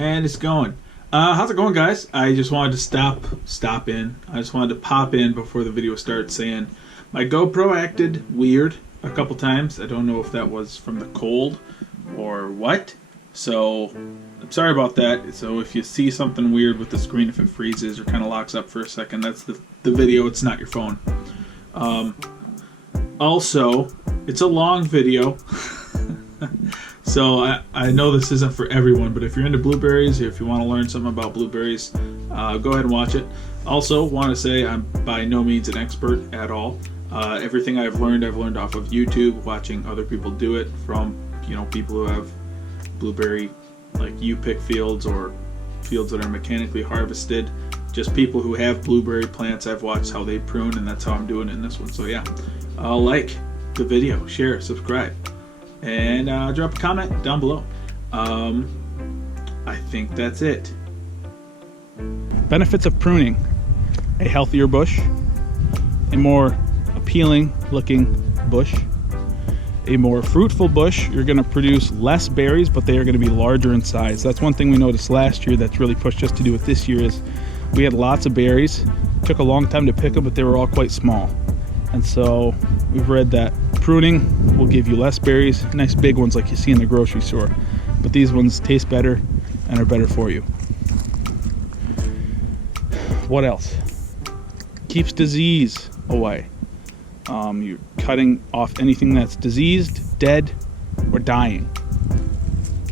And it's going. How's it going, guys? I just wanted to stop in. I just wanted to pop in before the video starts saying my GoPro acted weird a couple times. I don't know if that was from the cold or what. So I'm sorry about that. So if you see something weird with the screen, if it freezes or kind of locks up for a second, that's the video. It's not your phone. Also, it's a long video. So I know this isn't for everyone, but if you're into blueberries, if you want to learn something about blueberries, go ahead and watch it. Also, want to say I'm by no means an expert at all. Everything I've learned off of YouTube, watching other people do it, from people who have blueberry like U-pick fields or fields that are mechanically harvested. Just people who have blueberry plants. I've watched how they prune, and that's how I'm doing it in this one. So yeah, like the video, share, subscribe, and drop a comment down below. I think that's it. Benefits of pruning: a healthier bush, a more appealing looking bush, a more fruitful bush. You're going to produce less berries, but they are going to be larger in size. That's one thing we noticed last year that's really pushed us to do it this year. Is we had lots of berries, took a long time to pick them, but they were all quite small. And so we've read that pruning will give you less berries, nice big ones like you see in the grocery store, but these ones taste better and are better for you. What else? Keeps disease away. You're cutting off anything that's diseased, dead, or dying,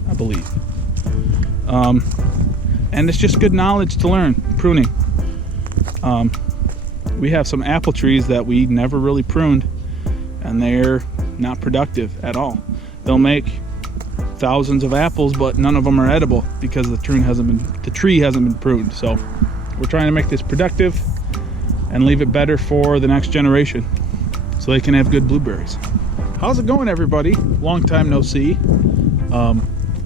I believe. And it's just good knowledge to learn, pruning. We have some apple trees that we never really pruned, and they're not productive at all. They'll make thousands of apples, but none of them are edible because the tree hasn't been pruned. So we're trying to make this productive and leave it better for the next generation, so they can have good blueberries. How's it going, everybody? Long time no see. A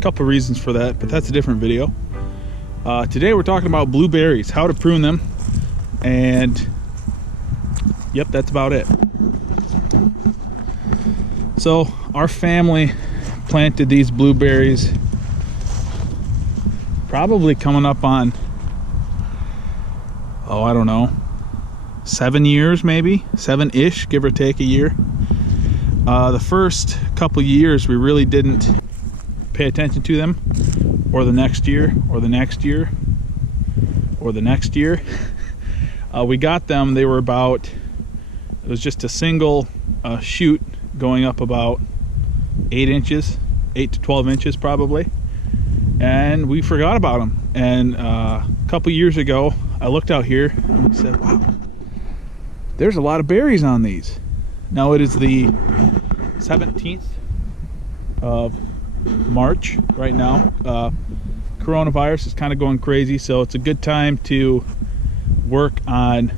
couple reasons for that, but that's a different video. Today we're talking about blueberries, how to prune them, and yep, that's about it. So our family planted these blueberries probably coming up on, I don't know, 7 years, maybe 7-ish, give or take a year. The first couple years we really didn't pay attention to them, or the next year, or the next year, or the next year. We got them, they were about, it was just a single shoot going up about 8 to 12 inches probably, and we forgot about them. And a couple years ago I looked out here and we said, wow, there's a lot of berries on these. Now it is the 17th of March right now. Coronavirus is kind of going crazy, so it's a good time to work on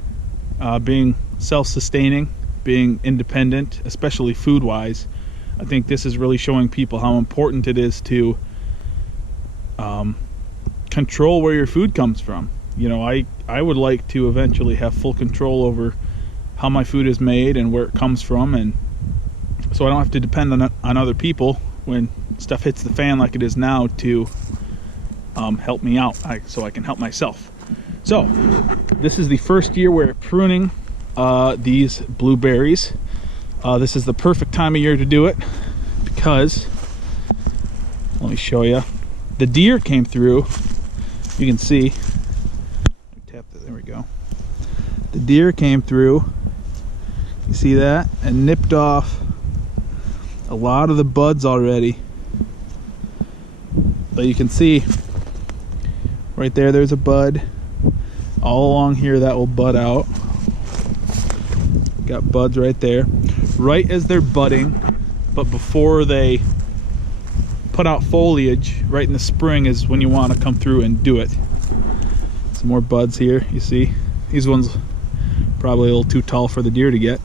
being self-sustaining, being independent, especially food-wise. I think this is really showing people how important it is to control where your food comes from. I would like to eventually have full control over how my food is made and where it comes from, and so I don't have to depend on other people when stuff hits the fan like it is now to help me out, so I can help myself. So this is the first year we're pruning these blueberries. This is the perfect time of year to do it because, let me show you, the deer came through. You can see, tap that, there we go. The deer came through, you see that, and nipped off a lot of the buds already. But you can see right there, there's a bud. All along here that will bud out. Got buds right there. Right as they're budding, but before they put out foliage, right in the spring is when you want to come through and do it. Some more buds here, you see. These ones probably a little too tall for the deer to get.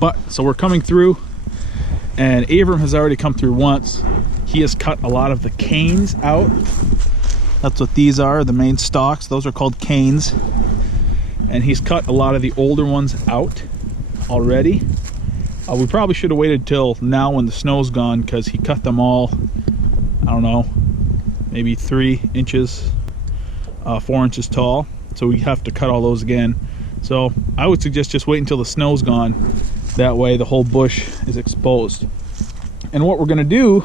But, so we're coming through, and Abram has already come through once. He has cut a lot of the canes out. That's what these are, the main stalks. Those are called canes. And he's cut a lot of the older ones out already. We probably should have waited till now when the snow's gone, because he cut them all, I don't know, maybe 3 inches, 4 inches tall. So we have to cut all those again. So I would suggest just wait until the snow's gone. That way the whole bush is exposed. And what we're gonna do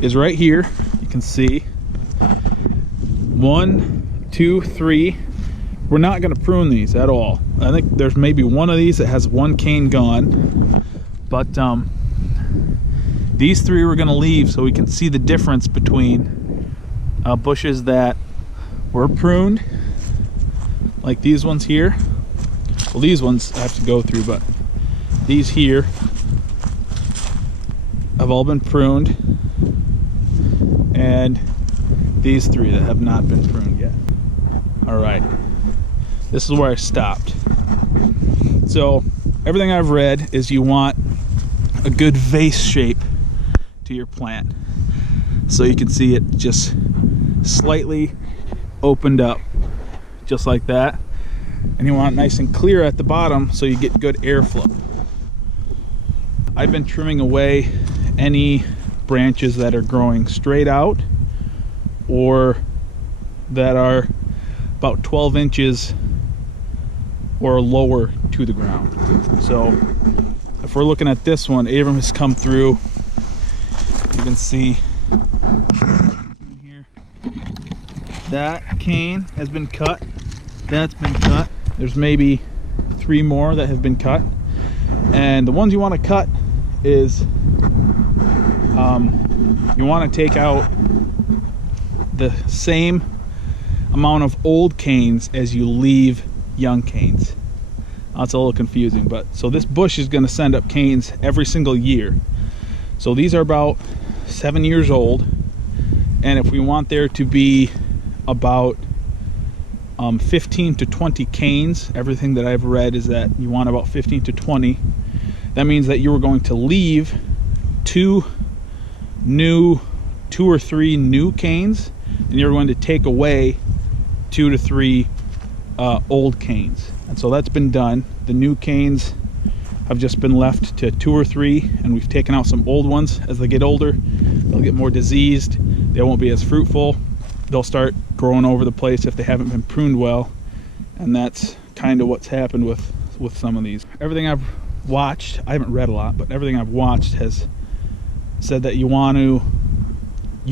is right here, you can see 1, 2, 3. We're not gonna prune these at all. I think there's maybe one of these that has 1 cane gone, but these 3 we're gonna leave so we can see the difference between bushes that were pruned, like these ones here. Well, these ones I have to go through, but these here have all been pruned, and these 3 that have not been pruned yet. All right, this is where I stopped. So everything I've read is you want a good vase shape to your plant. So you can see it just slightly opened up, just like that. And you want it nice and clear at the bottom so you get good airflow. I've been trimming away any branches that are growing straight out or that are about 12 inches or lower to the ground. So if we're looking at this one, Abram has come through. You can see here that cane has been cut. That's been cut. There's maybe 3 more that have been cut. And the ones you want to cut is you want to take out the same amount of old canes as you leave young canes. That's a little confusing, but so this bush is going to send up canes every single year. So these are about 7 years old, and if we want there to be about 15 to 20 canes, everything that I've read is that you want about 15 to 20. That means that you are going to leave 2 or 3 new canes, and you're going to take away 2 to 3 old canes. And so that's been done. The new canes have just been left to 2 or 3, and we've taken out some old ones. As they get older, they'll get more diseased, they won't be as fruitful, they'll start growing over the place if they haven't been pruned well. And that's kind of what's happened with some of these. Everything I've watched, I haven't read a lot, but everything I've watched has said that you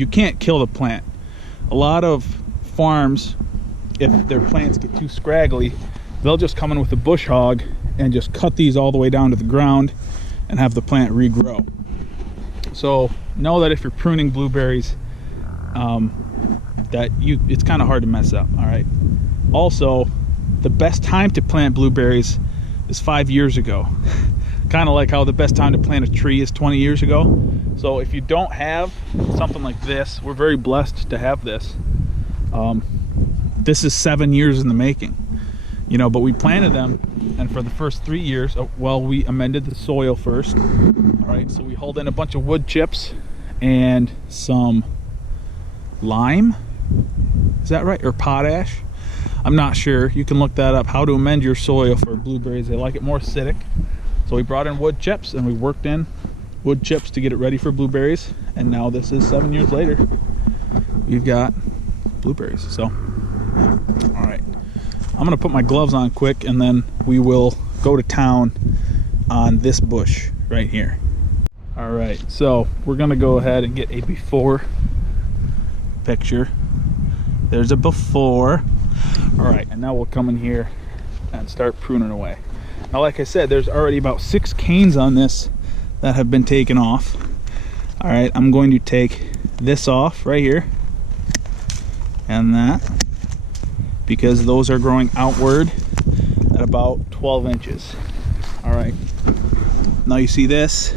can't kill the plant. A lot of farms, if their plants get too scraggly, they'll just come in with a bush hog and just cut these all the way down to the ground and have the plant regrow. So know that if you're pruning blueberries, it's kind of hard to mess up. All right. Also, the best time to plant blueberries is 5 years ago. Kind of like how the best time to plant a tree is 20 years ago. So if you don't have something like this, we're very blessed to have this. This is 7 years in the making, you know, but we planted them, and for the first 3 years, well, we amended the soil first. All right, so we hauled in a bunch of wood chips and some lime. Is that right? Or potash? I'm not sure. You can look that up, how to amend your soil for blueberries. They like it more acidic. So we brought in wood chips and we worked in wood chips to get it ready for blueberries. And now this is 7 years later. We've got blueberries. So, all right. I'm gonna put my gloves on quick, and then we will go to town on this bush right here. All right, so we're gonna go ahead and get a before picture. There's a before. All right, and now we'll come in here and start pruning away. Now, like I said, there's already about 6 canes on this that have been taken off. All right, I'm going to take this off right here and that, because those are growing outward at about 12 inches. All right, now you see this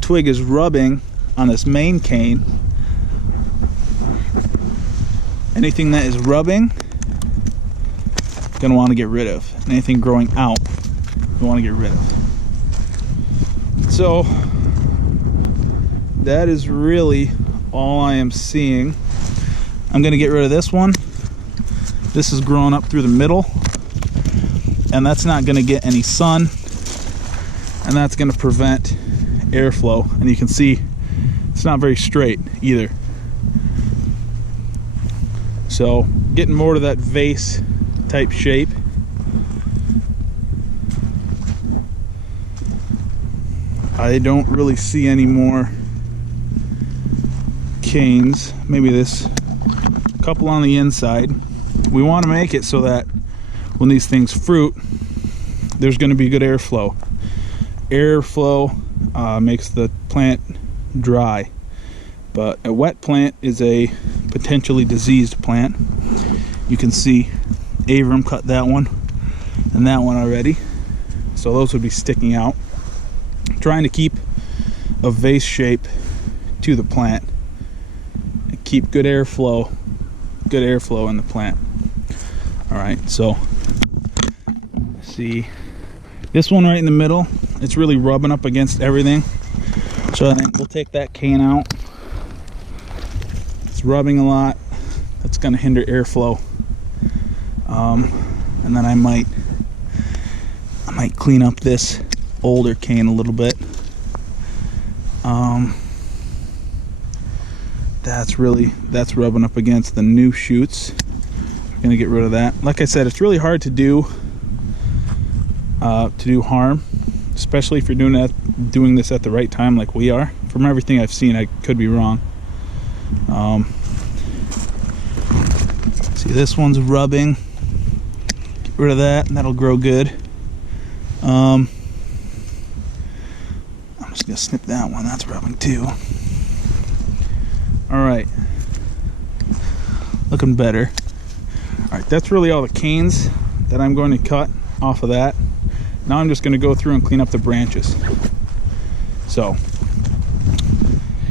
twig is rubbing on this main cane. Anything that is rubbing, you're gonna want to get rid of. And anything growing out, you want to get rid of. So that is really all I am seeing. I'm gonna get rid of this one. This is growing up through the middle, and that's not gonna get any sun, and that's gonna prevent airflow. And you can see it's not very straight either. So getting more to that vase type shape. I don't really see any more canes. Maybe this couple on the inside. We want to make it so that when these things fruit, there's going to be good airflow. Airflow makes the plant dry, but a wet plant is a potentially diseased plant. You can see Avram cut that one and that one already, so those would be sticking out. Trying to keep a vase shape to the plant and keep good airflow in the plant. All right, so see this one right in the middle, it's really rubbing up against everything, so I think we'll take that cane out. It's rubbing a lot. That's going to hinder airflow. And then I might clean up this older cane a little bit. That's rubbing up against the new shoots. I'm gonna get rid of that. Like I said, it's really hard to do harm, especially if you're doing this at the right time like we are. From everything I've seen, I could be wrong. See, this one's rubbing. Get rid of that, and that'll grow good. I'm just gonna snip that one. That's rubbing too. All right, looking better. All right, that's really all the canes that I'm going to cut off of that. Now I'm just going to go through and clean up the branches. So,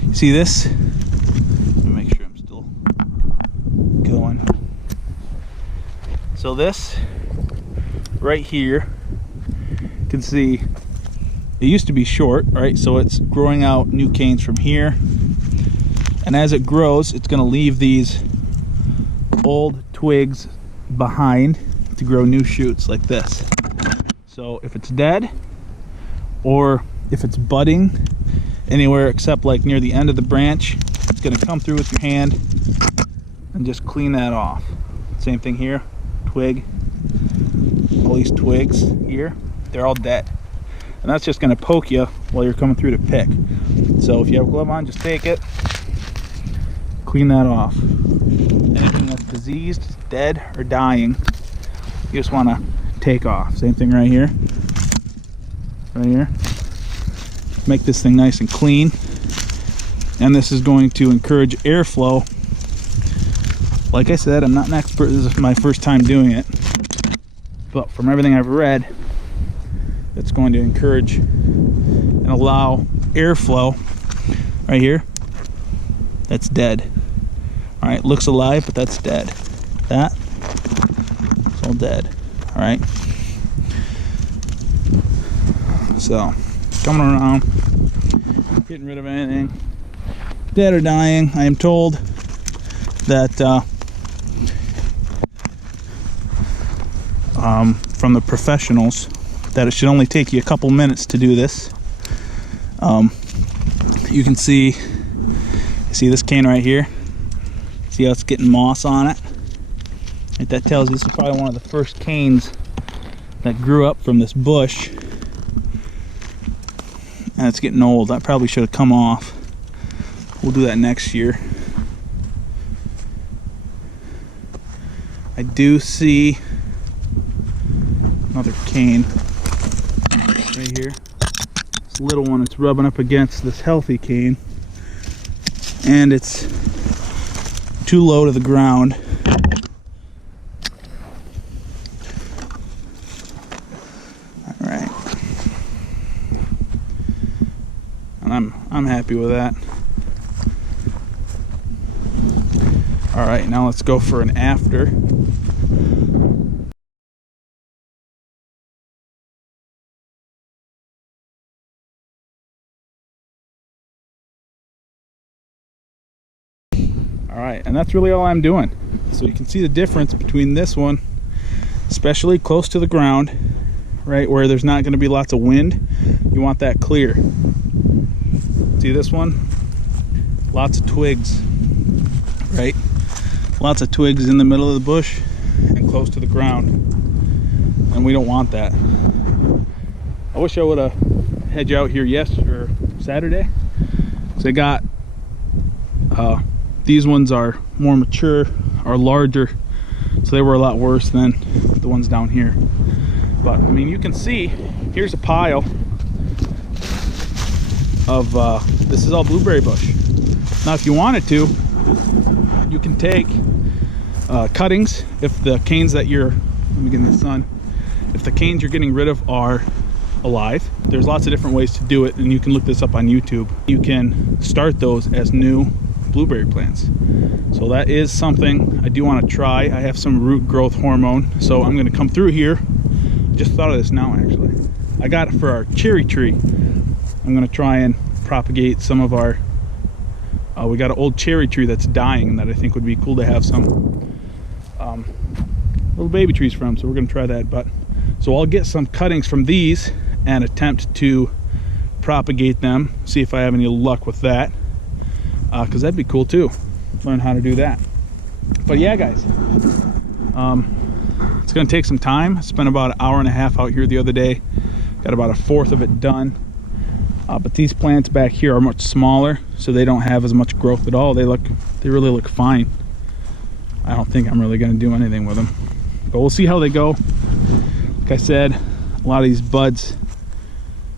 you see this? Let me make sure I'm still going. So this right here, you can see it used to be short, right? So it's growing out new canes from here. And as it grows, it's going to leave these old twigs behind to grow new shoots like this. So if it's dead, or if it's budding anywhere except like near the end of the branch, it's going to come through with your hand and just clean that off. Same thing here, twig. All these twigs here, they're all dead. And that's just going to poke you while you're coming through to pick. So if you have a glove on, just take it, clean that off. Anything that's diseased, dead, or dying, you just want to take off. Same thing right here. Right here. Make this thing nice and clean. And this is going to encourage airflow. Like I said, I'm not an expert. This is my first time doing it. But from everything I've read, it's going to encourage and allow airflow. Right here. That's dead. All right, looks alive, but that's dead. That, it's all dead. All right. So, coming around, getting rid of anything dead or dying. I am told that from the professionals that it should only take you a couple minutes to do this. You can see this cane right here. See how it's getting moss on it? Right, that tells you this is probably one of the first canes that grew up from this bush. And it's getting old. That probably should have come off. We'll do that next year. I do see another cane right here. This little one, it's rubbing up against this healthy cane. And it's too low to the ground. All right, and I'm happy with that. All right, now let's go for an after. Alright, and that's really all I'm doing. So you can see the difference between this one, especially close to the ground, right, where there's not going to be lots of wind. You want that clear. See this one? Lots of twigs, right? lots of twigs in the middle of the bush and close to the ground, and we don't want that. I wish I would have had you out here yesterday or Saturday, because I got these ones are more mature, are larger, so they were a lot worse than the ones down here. But I mean, you can see here's a pile of this is all blueberry bush. Now if you wanted to, you can take cuttings. If the canes that you're, let me get in the sun, if the canes you're getting rid of are alive, there's lots of different ways to do it, and you can look this up on YouTube. You can start those as new blueberry plants. So that is something I do want to try. I have some root growth hormone, so I'm going to come through here. Just thought of this now, actually. I got it for our cherry tree. I'm going to try and propagate some of our we got an old cherry tree that's dying that I think would be cool to have some little baby trees from, so we're going to try that. But so I'll get some cuttings from these and attempt to propagate them, see if I have any luck with that, because that'd be cool too, learn how to do that. But yeah guys, it's going to take some time. I spent about an hour and a half out here the other day, got about a fourth of it done. But these plants back here are much smaller, so they don't have as much growth at all. They really look fine. I don't think I'm really going to do anything with them, but we'll see how they go. Like I said, a lot of these buds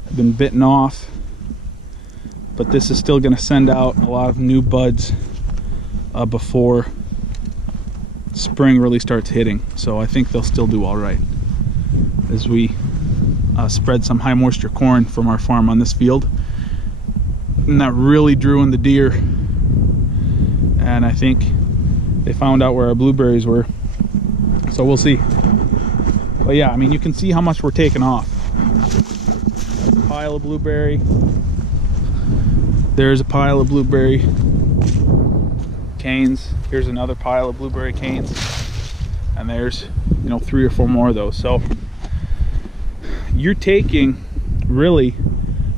have been bitten off, but this is still going to send out a lot of new buds before spring really starts hitting. So I think they'll still do all right as we spread some high moisture corn from our farm on this field. And that really drew in the deer, and I think they found out where our blueberries were, so we'll see. But yeah, I mean, you can see how much we're taking off. There's a pile of blueberry, there's a pile of blueberry canes, here's another pile of blueberry canes, and there's, you know, 3 or 4 more of those. So you're taking really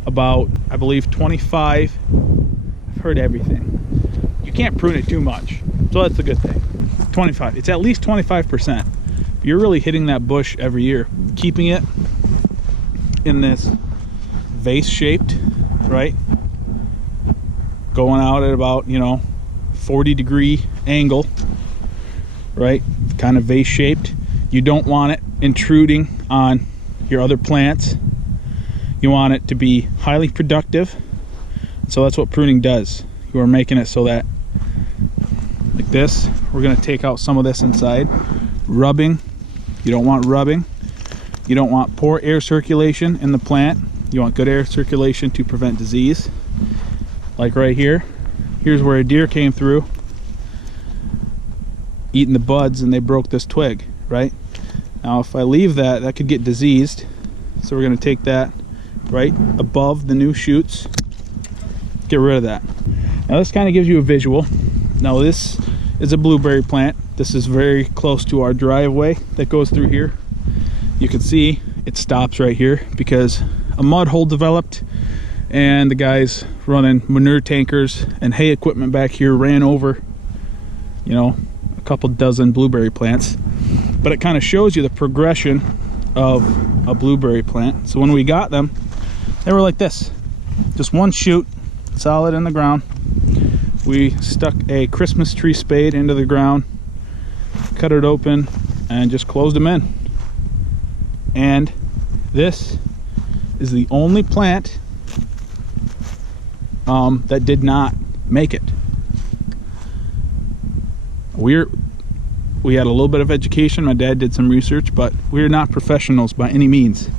about, I believe, 25. I've heard everything. You can't prune it too much, so that's a good thing. 25, it's at least 25%. You're really hitting that bush every year, keeping it in this vase shaped, right? Going out at about, you know, 40-degree angle, right? Kind of vase shaped. You don't want it intruding on your other plants. You want it to be highly productive, so that's what pruning does. You are making it so that, like this, we're going to take out some of this inside. Rubbing, you don't want rubbing. You don't want poor air circulation in the plant. You want good air circulation to prevent disease. Like right here, here's where a deer came through eating the buds, and they broke this twig, right? Now if I leave that, that could get diseased, so we're going to take that right above the new shoots, get rid of that. Now this kind of gives you a visual. Now this is a blueberry plant. This is very close to our driveway that goes through here. You can see it stops right here because a mud hole developed, and the guys running manure tankers and hay equipment back here ran over, you know, a couple dozen blueberry plants. But it kind of shows you the progression of a blueberry plant. So when we got them, they were like this, just one shoot, solid in the ground. We stuck a Christmas tree spade into the ground, cut it open, and just closed them in. And this is the only plant that did not make it. We had a little bit of education. My dad did some research, but we're not professionals by any means.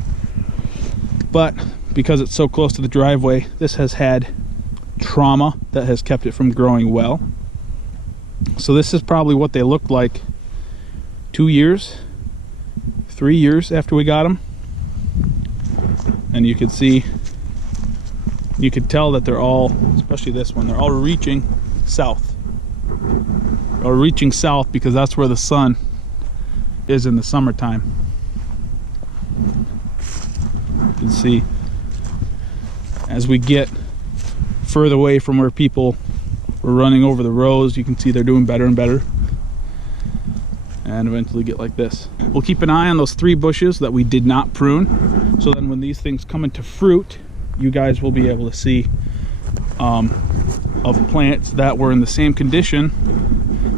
But because it's so close to the driveway, this has had trauma that has kept it from growing well. So this is probably what they looked like 2 years, 3 years after we got them. And you could see, you could tell that they're all, especially this one, they're all reaching south. Or reaching south because that's where the sun is in the summertime. You can see as we get further away from where people were running over the rows, you can see they're doing better and better. and eventually get like this. We'll keep an eye on those 3 bushes that we did not prune, so then when these things come into fruit, you guys will be able to see of plants that were in the same condition,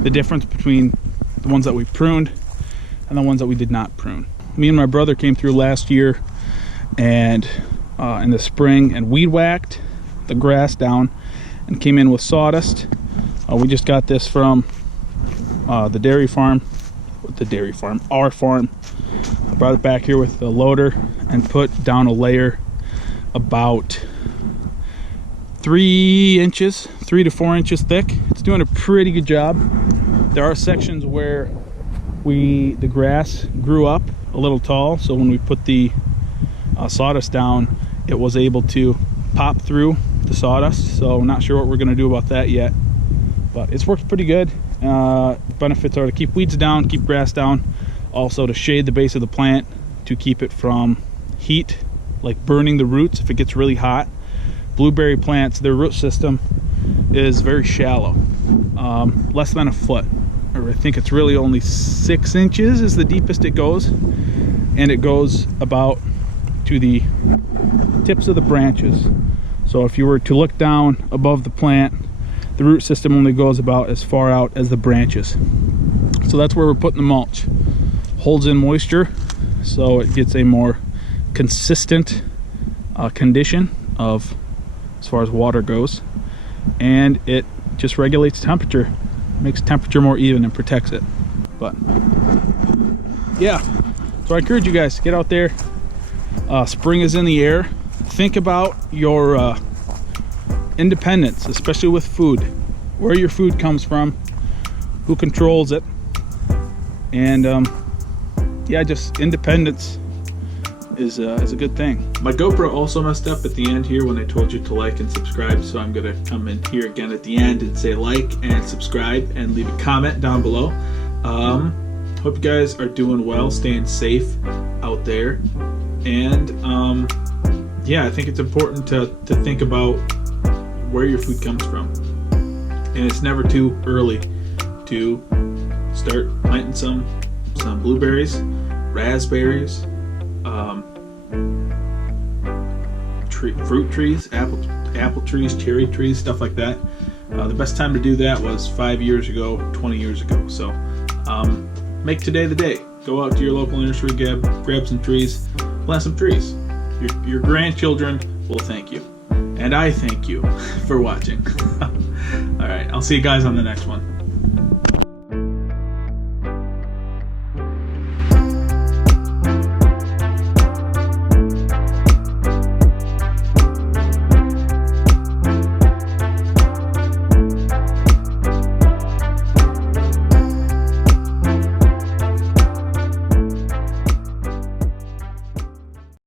the difference between the ones that we pruned and the ones that we did not prune. Me and my brother came through last year and in the spring and weed whacked the grass down and came in with sawdust. We just got this from the dairy farm, our farm. I brought it back here with the loader and put down a layer about 3 to 4 inches thick. It's doing a pretty good job. There are sections where the grass grew up a little tall, so when we put the sawdust down, it was able to pop through the sawdust. So I'm not sure what we're going to do about that yet, but it's worked pretty good. Benefits are to keep weeds down, keep grass down, also to shade the base of the plant to keep it from heat, like burning the roots if it gets really hot. Blueberry plants, their root system is very shallow, less than a foot, or I think it's really only 6 inches is the deepest it goes, and it goes about to the tips of the branches. So if you were to look down above the plant, the root system only goes about as far out as the branches. So that's where we're putting the mulch. Holds in moisture, so it gets a more consistent condition of as far as water goes, and it just regulates temperature, makes temperature more even and protects it. But yeah, so I encourage you guys to get out there. Spring is in the air. Think about your independence, especially with food, where your food comes from, who controls it, and yeah, just independence is a good thing. My GoPro also messed up at the end here when I told you to like and subscribe, so I'm gonna come in here again at the end and say like and subscribe and leave a comment down below. Hope you guys are doing well, staying safe out there, and yeah, I think it's important to think about where your food comes from, and it's never too early to start planting some blueberries, raspberries, fruit trees, apple trees, cherry trees, stuff like that. The best time to do that was 5 years ago, 20 years ago. So make today the day. Go out to your local nursery, grab some trees, plant some trees. Your grandchildren will thank you, and I thank you for watching. All right, I'll see you guys on the next one.